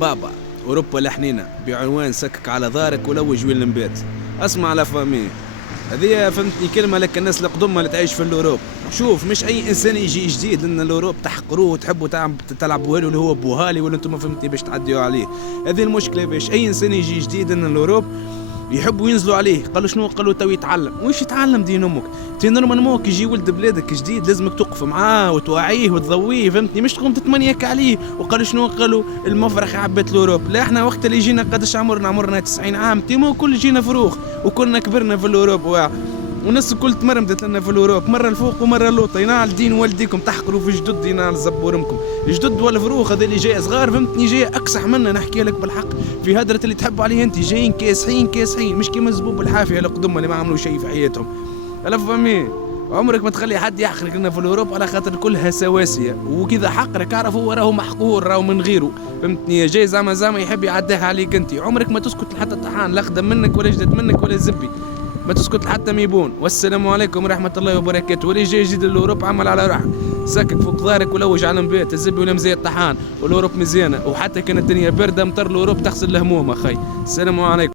بابا أوروبا الحنينة بعنوان سكك على ظهرك ولوج وين النبات. اسمع لا فامي، هذه فهمتني كلمة لك الناس القدمة اللي تعيش في الأوروب. شوف، مش أي إنسان يجي جديد لأن الأوروب تحقروه وتحبوا تلعبوا له اللي هو بوهالي ولا أنتم فهمتني باش تعديوا عليه. هذه المشكلة، باش أي إنسان يجي جديد لأن الأوروب يحبوا ينزلوا عليه. قالوا شنو؟ قالوا تو يتعلم. ويش يتعلم دين امك؟ تي نورمالمون كي يجي ولد بلادك جديد لازمك تقف معاه وتوعيه وتضويه، فهمتني؟ مش تقوم تتمنيك عليه. وقالوا شنو؟ قالوا المفرخ عبت الاوروب. لا، احنا وقت اللي جينا قداش عمرنا 90 عام تيمو، كل جينا فروخ وكلنا كبرنا في الاوروب والناس الكل تمرمدت لنا في الاوروب، مره الفوق ومره اللوطه. ينال دين والديكم تحقروا في جدد، ينال زبورمكم الجدد والفروخ. هذا اللي جاي صغار فهمتني، جاي اكسح منا. نحكي لك بالحق في هدرة اللي تحبوا عليه انت، جايين كاسحين مش كيما الزبوب الحافيه القدم اللي ما عملوا شيء في حياتهم. الا فهمي، عمرك ما تخلي حد يحقرك لنا في الاوروب على خاطر كلها سواسيه. وكذا حقرك اعرف هو راهو محقور، راهو من غيره، فهمتني؟ جاي زعما يحب يعديها عليك انت. عمرك ما تسكت لحتى الطحان لا اقدم منك ولا جدد منك ولا زبي، ما تسكت لحتى ما يبون. والسلام عليكم ورحمه الله وبركاته. واللي جاي جديد الاوروب عمل على روحك، سكك فوق ظهرك ولوج على نبات الزبي ولا مزية الطحان. والاوروب مزيانه، وحتى كانت الدنيا بارده مطر الاوروب تغسل الهموم اخي. السلام عليكم.